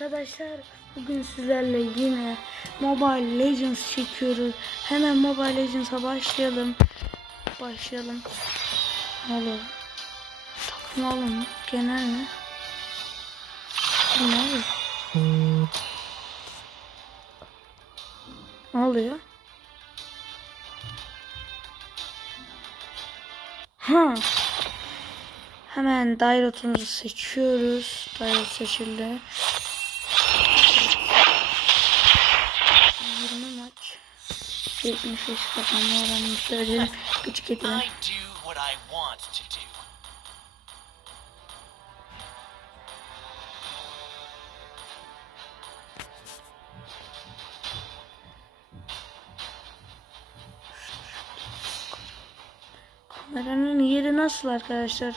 Arkadaşlar bugün sizlerle yine Mobile Legends çekiyoruz. Hemen Mobile Legends'a başlayalım. Başlayalım. Ne oluyor? Takım alın. Genel mi? Ne oluyor? Ne oluyor? Ha. Hemen dairotumuzu seçiyoruz. Dairot seçildi. 20 maç. 75 kazanma oranını söyleyeyim. Küçük do. Kameranın yeri nasıl arkadaşlar?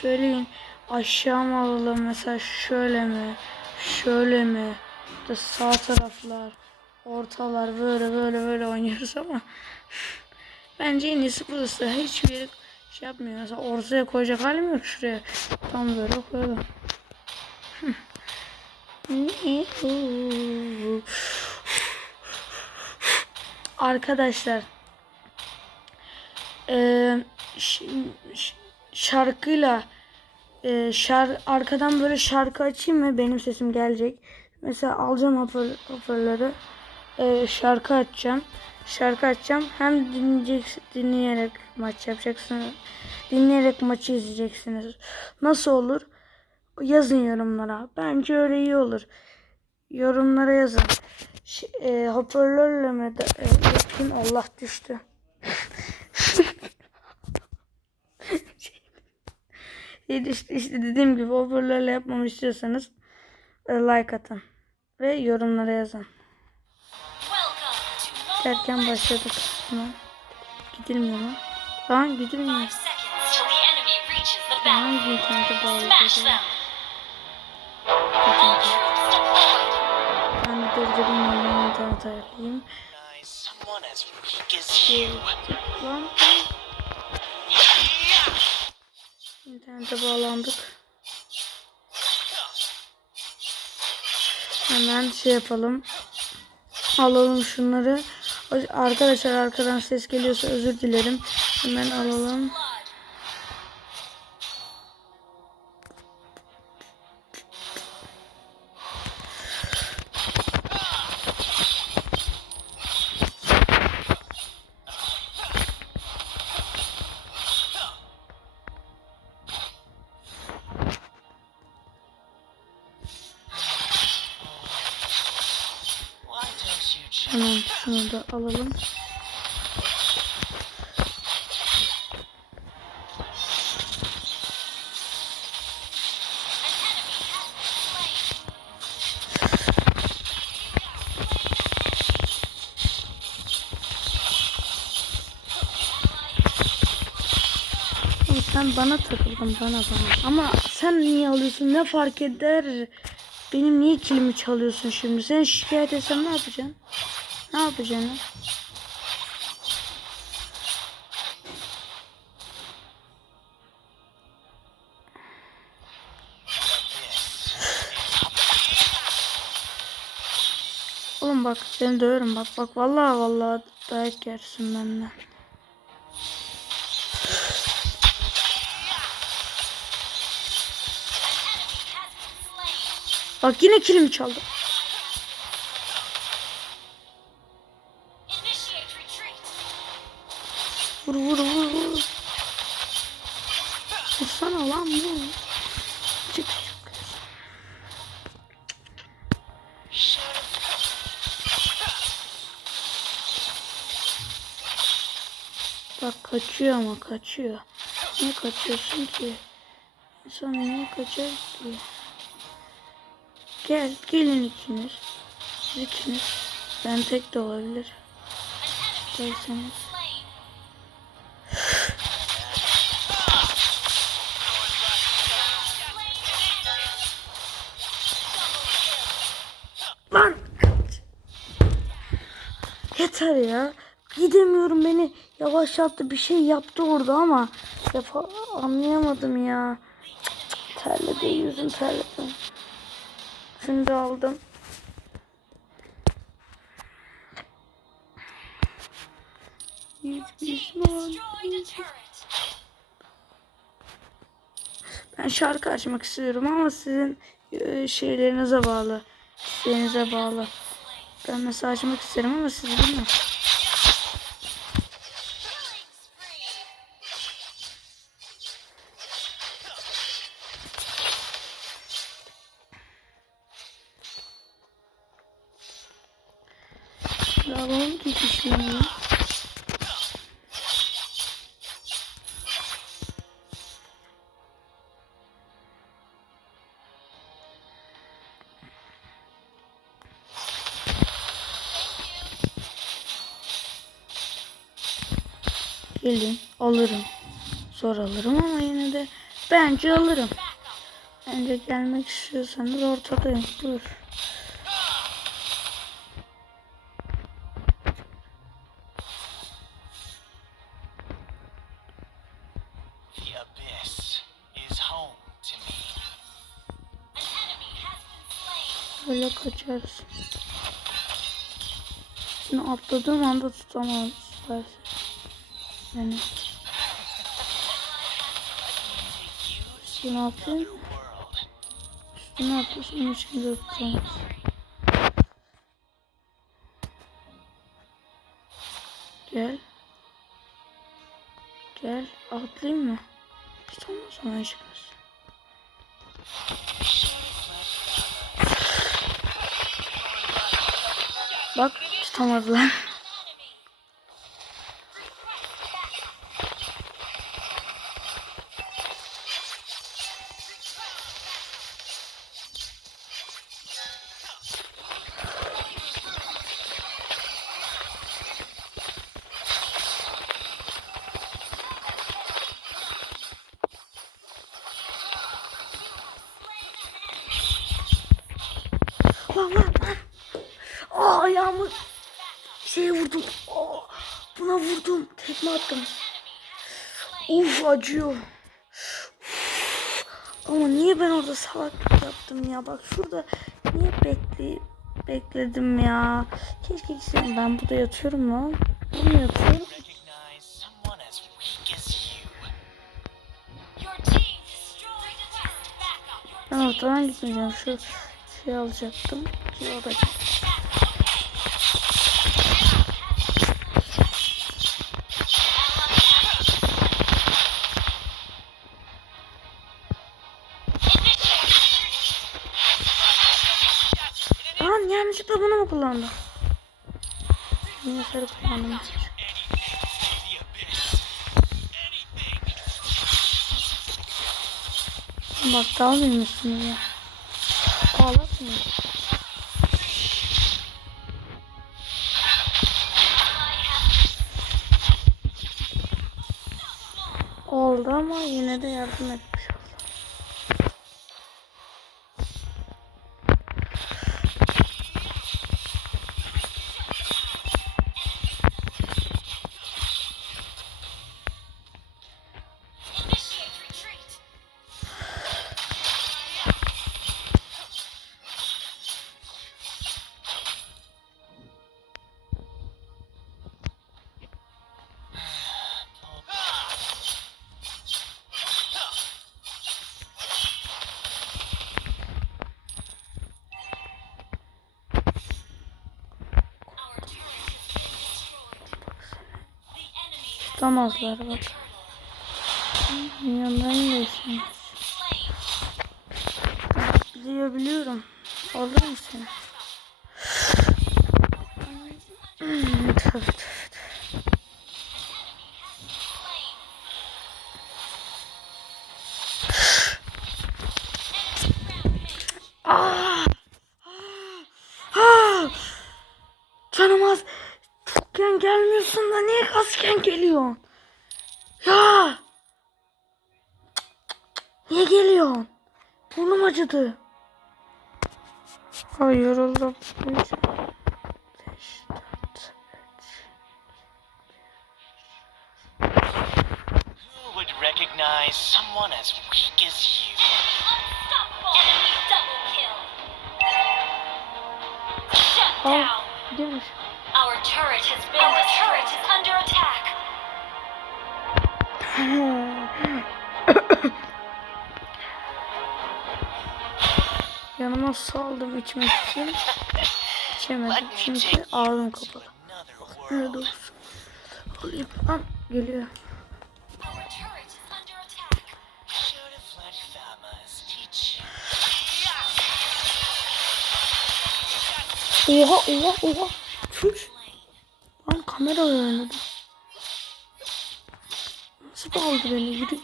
Söyleyin. Aşağı mı alalım mesela şöyle mi? Şöyle mi? Da sağ taraflar, ortalar böyle böyle böyle oynuyoruz ama bence en iyisi burası. Hiçbir şey yapmıyor. Mesela ortaya koyacak halim yok şuraya. Tam böyle koyalım. Arkadaşlar ş- şarkıyla eee, şar arkadan böyle şarkı açayım mı benim sesim gelecek. Mesela alacağım hoparl hoparlörü eee, şarkı açacağım. Şarkı açacağım. Hem dinleyecek, dinleyerek maç yapacaksınız. Dinleyerek maçı izleyeceksiniz. Nasıl olur? Yazın yorumlara. Bence öyle iyi olur. Yorumlara yazın. Ş- eee, hoparlörle mi eee, yapayım? Allah düştü. İşte, işte dediğim gibi hoparlörle yapmamı istiyorsanız e, like atın. Ve yorumlara yazın. Derken başladık. Tamam. Gidilmiyor mu? Tamam gidilmiyor. Tamam internete bağlı. Ben bir durdurayım onu internet ayarlayayım. Lan internete bağlandık. Hemen şey yapalım. Alalım şunları. Arkadaşlar arkadan ses geliyorsa özür dilerim. Hemen alalım. Alalım. Sen bana takıldın bana bana. Ama sen niye alıyorsun ne fark eder? Benim niye kilimi çalıyorsun şimdi? Sen şikayet etsem ne yapacaksın? Ne yapacaksın? lan? Oğlum bak seni döverim bak bak vallahi vallahi dayak yersin benden. Bak yine kilimi çaldı. Vur vur vur vur. Vursana lan bu. Çık çık. Bak kaçıyor ama kaçıyor. Niye kaçıyorsun ki? Sonra niye kaçar ki? Gel gelin ikiniz. Siz. Ben tek de olabilir. Gelseniz. Yeter ya. Gidemiyorum beni yavaşlattı bir şey yaptı orada ama yapa anlayamadım ya. Terledi yüzüm terledi. Üstünü de aldım. Ben şarkı açmak istiyorum ama sizin e, şeylerinize bağlı. İsteğinize bağlı. Ben mesela açmak isterim ama siz bilmiyorum. Gelin alırım. Zor alırım ama yine de bence alırım. Bence gelmek istiyorsanız ortadayım. Dur. Böyle kaçarız. Şimdi atladığım anda tutamazlar. Yani. Şimdi ne yapayım? World. Üstüne atlasın hiç kimse tutamaz. Gel. Gel. Atlayayım mı? Tutamaz ama hiç kimse. Bak tutamadılar. Lan lan lan. Aa ayağımı şeye vurdum. Aa, buna vurdum. Tekme attım. Uf acıyor. Uf. Ama niye ben orada salaklık yaptım ya? Bak şurada niye bekle bekledim ya? Keşke gitseydim. Ben burada yatıyorum lan. Burada yatıyorum. Ben ortadan gitmeyeceğim. Şu şey alacaktım. Ki o da yanlışlıkla bunu mu kullandım? Niye sarı kullandım? The abyss. Anything. Bak Ağlatmıyor. Oldu ama yine de yardım etmiş Tutamazlar bak. Yandan geçsin. slain. Biliyor biliyorum. Alırım seni. Hmm, tövbe da niye kasken geliyorsun? Ya! Niye geliyorsun? Burnum acıdı. Ay yoruldum. Üç, beş, dört, Who would recognize someone as weak as you? Unstoppable. Enemy double kill. Al. down. Gidiyormuş. Our turret has been Our turret is under attack. Yanıma saldım içmek için. İçemedim me çünkü ağzım kapalı. Nerede olsun? Alayım. Geliyor. Farmers teach you. Oha oha oha. Çüş. Kamera oynadı. Nasıl aldı beni? Yürü.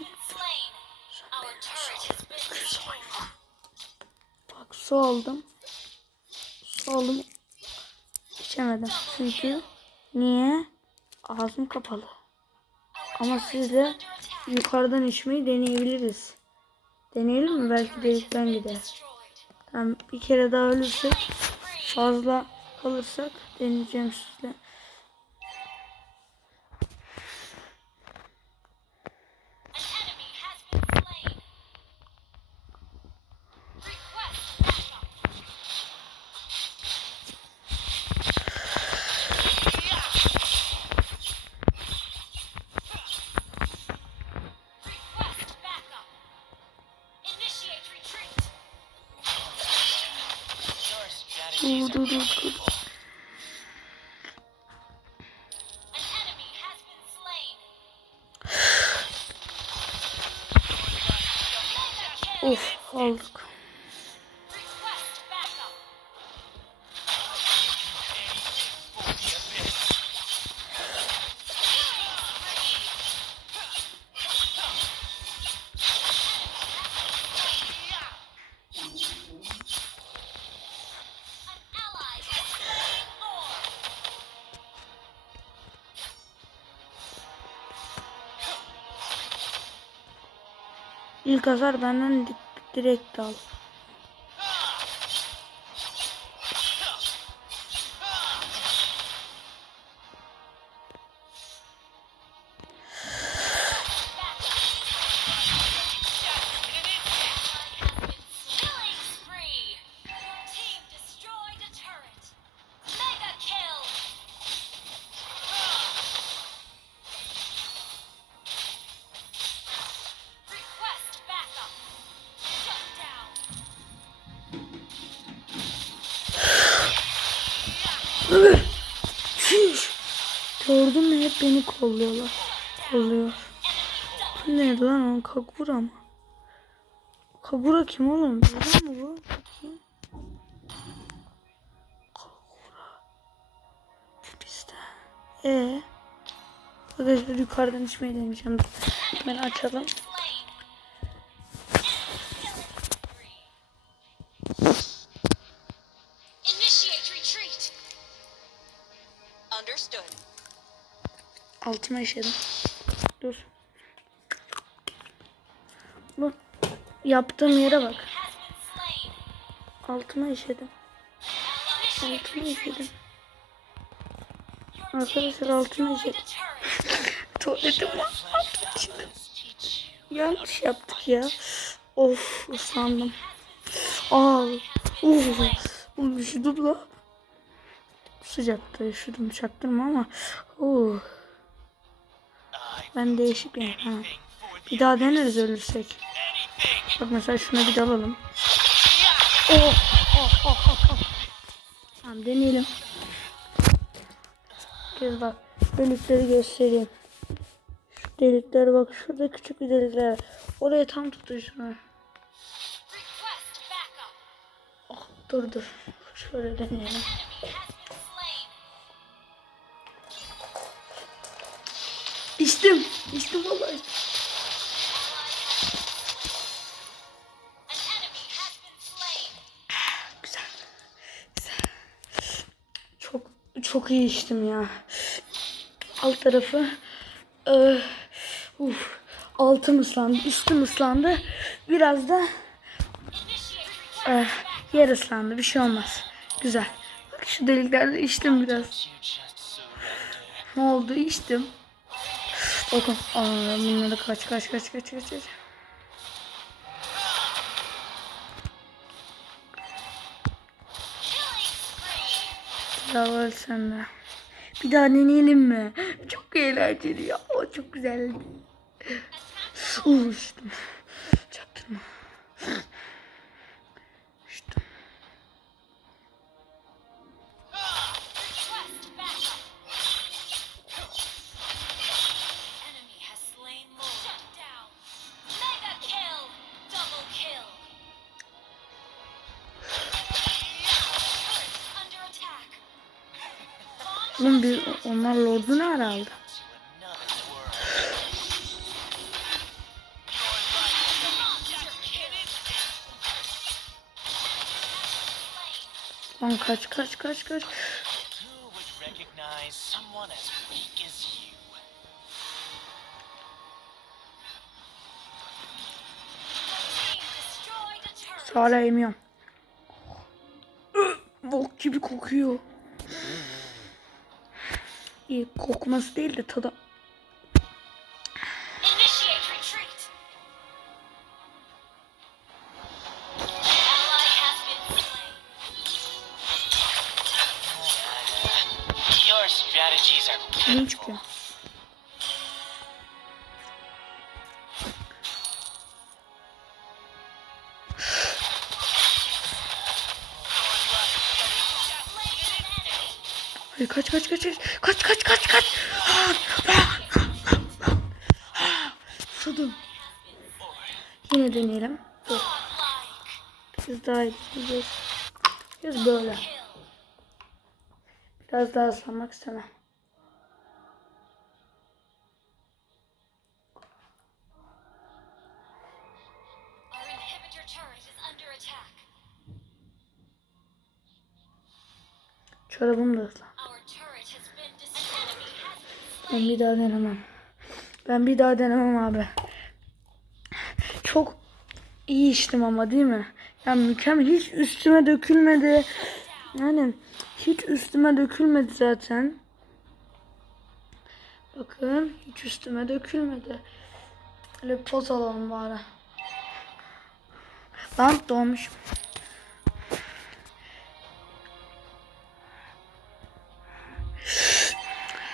Bak su aldım. Su aldım. İçemedim. Çünkü niye? Ağzım kapalı. Ama sizle yukarıdan içmeyi deneyebiliriz. Deneyelim mi? Belki delikten gider. Tamam, bir kere daha ölürsek fazla kalırsak deneyeceğim sizle. More. İlk hasar benden di- direkt al. Mü hep beni kolluyorlar. Kolluyor. Bu ne lan o Kagura mı? Kagura kim oğlum? Biliyor mu bu? Bakayım. Kagura. Bu bizde. Ee? Arkadaşlar yukarıdan içmeyi deneyeceğim. Hemen açalım. Altıma işedim. Dur. Bu yaptığım yere bak. Altıma işedim. Altıma işedim. Arkadaşlar altıma işedim. Tuvaletim var. Yanlış yaptık ya. Of ıslandım. Aa, uf, üşüdüm la. Sıcakta üşüdüm çaktırma ama. I ben değişik bir ha. Bir daha deneriz ölürsek. Bak mesela şuna bir dalalım. Oh, oh, oh, oh, oh. Tamam deneyelim. Kez bak delikleri göstereyim. Şu delikler bak şurada küçük bir delikler. Oraya tam tutun şunu. Oh, dur dur. Şöyle deneyelim. İçtim. İçtim slain. Güzel. Güzel. Çok çok iyi içtim ya. Alt tarafı e, uf, altım ıslandı, üstüm ıslandı. Biraz da e, yer ıslandı. Bir şey olmaz. Güzel. Bak şu deliklerde içtim biraz. Ne oldu? İçtim. Bakın. Aa, bunları kaç kaç kaç kaç kaç. kaç. Killing spree. Ya ölsem de. Bir daha deneyelim mi? Çok eğlenceli ya. Çok güzeldi. Uh, Oğlum biz onlar lordu ne herhalde? Lan kaç kaç kaç kaç. Hala emiyorum. Bok gibi kokuyor e, kokması değil de tadı. Ne çıkıyor? Kaç kaç kaç kaç kaç kaç kaç kaç. Susadım. Yine deneyelim. Dur. Biz daha gideceğiz. Biz böyle. Biraz daha ıslanmak istemem. Çorabım da ıslan. Ben bir daha denemem. Ben bir daha denemem abi. Çok iyi içtim ama değil mi? Ya mükemmel. Hiç üstüme dökülmedi. Yani hiç üstüme dökülmedi zaten. Bakın hiç üstüme dökülmedi. Öyle bir poz alalım bari. Lan doğmuş.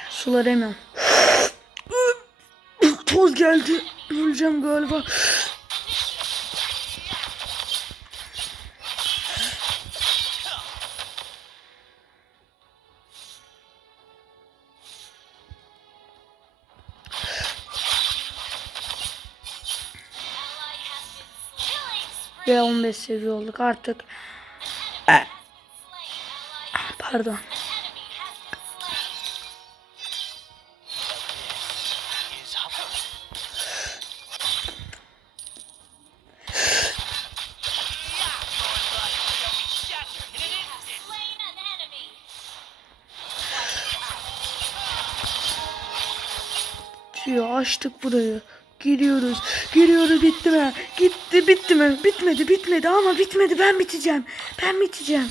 Suları emiyorum geldi. Öleceğim galiba. Ve 15 seviye olduk artık. E, pardon. Açtık burayı. Giriyoruz. Giriyoruz bitti mi? Gitti bitti mi? Bitmedi bitmedi ama bitmedi. Ben biteceğim. Ben biteceğim.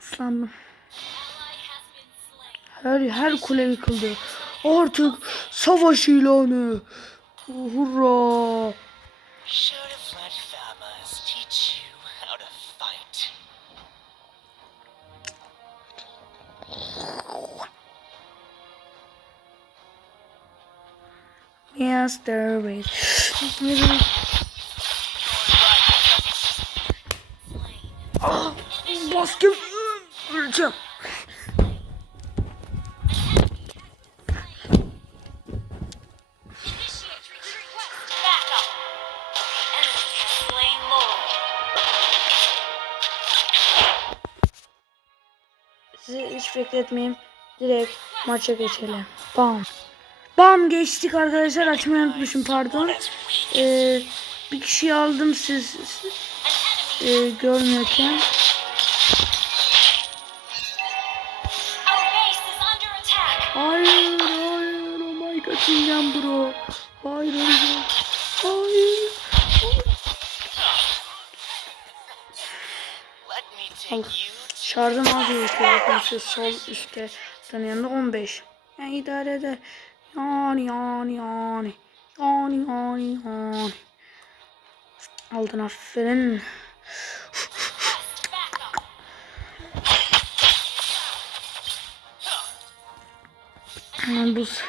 Slain. Her, her kule yıkıldı. Artık savaş ilanı. Hurra. Should have let Famas teach you how to fight. Master Race. Ah, Baskın. Öleceğim. Initiate bekletmeyeyim. Direkt maça geçelim. Bam. Bam geçtik arkadaşlar. Açmayı unutmuşum pardon. Ee, bir kişiyi aldım siz, siz e, görmüyorken. Hayır hayır oh my god Ingen bro. Hayır hayır. Hayır. Let Şarjım az gözüküyor. Şu sol üstte. Tanıyanında 15. Yani idare eder. Yani yani yani. Yani yani yani. Aldın aferin. Back up. Hemen bu s-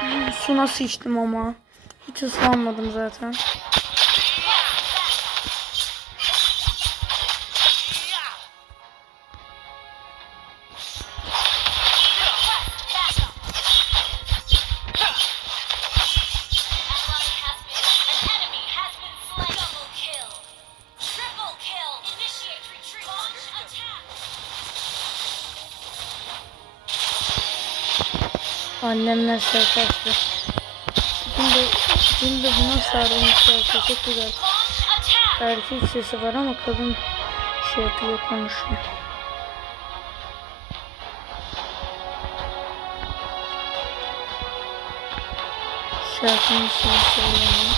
Hmm, Su nasıl içtim ama. Hiç ıslanmadım zaten. Annemler de, dün de buna şarkı. Çok güzel. Erkek sesi var ama kadın şey yapıyor konuşuyor. Şarkının ismini söyleyemem.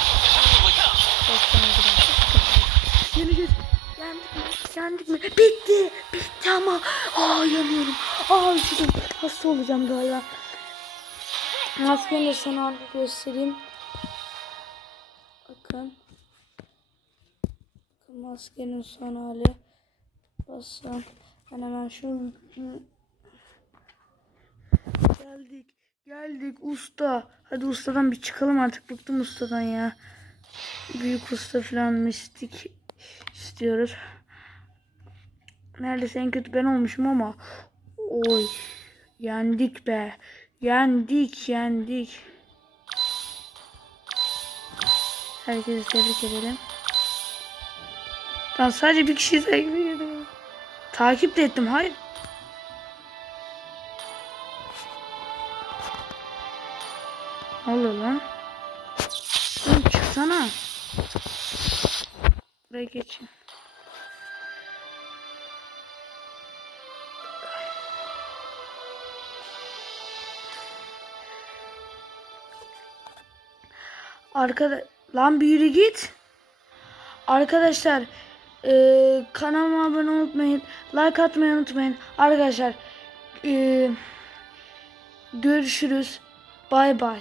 Yeneceğiz. Yendik mi? Yendik mi? Bitti. Bitti ama. Aa yanıyorum. Aa üşüdüm. Hasta olacağım galiba. Maskeyi de sana harbi göstereyim. Bakın maskenin son hali. Basın. Ben hemen şu Geldik. Geldik usta. Hadi ustadan bir çıkalım artık. Bıktım ustadan ya. Büyük usta falan mistik istiyoruz. Neredeyse en kötü ben olmuşum ama. Oy. Yendik be. Yendik yendik. Herkese tebrik edelim. Ben sadece bir kişiyi takip ediyorum. Takip de ettim. Hayır. Ne oluyor lan? Oğlum çıksana. Buraya geçin. Arkada lan bir yürü git. Arkadaşlar eee kanalıma abone unutmayın. Like atmayı unutmayın. Arkadaşlar eee görüşürüz. Bay bay.